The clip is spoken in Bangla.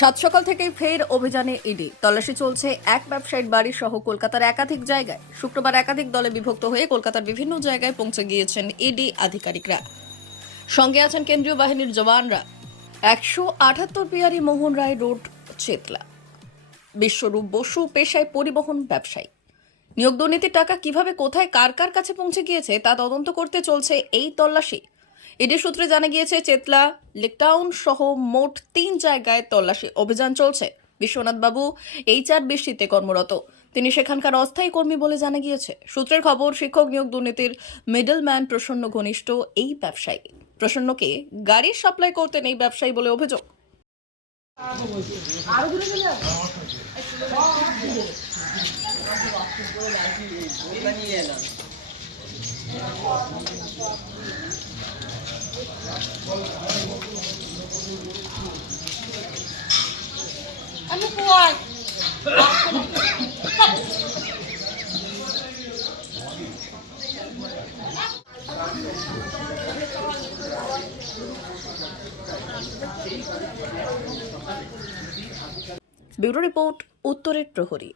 সাত সকাল থেকেই ফের অভিযানে ইডি। তল্লাশি চলছে এক ব্যবসায়ীর বাড়ি সহ কলকাতার একাধিক জায়গায়। শুক্রবার একাধিক দলে বিভক্ত হয়ে কলকাতার বিভিন্ন জায়গায় পৌঁছে গিয়েছেন ইডি আধিকারিকরা। সঙ্গে আছেন কেন্দ্রীয় বাহিনীর জওয়ানরা। 178 বিহারি মোহন রায় রোড, চেতলা। বিশ্বরূপ বসু পেশায় পরিবহন ব্যবসায়ী। নিয়োগ দুর্নীতির টাকা কিভাবে, কোথায়, কার কার কাছে পৌঁছে গিয়েছে তা তদন্ত করতে চলছে এই তল্লাশি। ইডি সূত্রে জানা গিয়েছে, চেতলা, লেকটাউন সহ মোট 3 জায়গায় তল্লাশি অভিযান চলছে। বিশ্বনাথ বাবু HRBC-তে কর্মরত, তিনি সেখানকার অস্থায়ী কর্মী বলে জানা গিয়েছে। সূত্রের খবর, শিক্ষক নিয়োগ দুর্নীতির মিডলম্যান প্রসন্ন ঘনিষ্ঠ এই ব্যবসায়ী। প্রসন্নকে গাড়ি সাপ্লাই করতেন এই ব্যবসায়ী বলে অভিযোগ। আমি কোয়াই ব্যুরো রিপোর্ট, উত্তরের প্রহরী।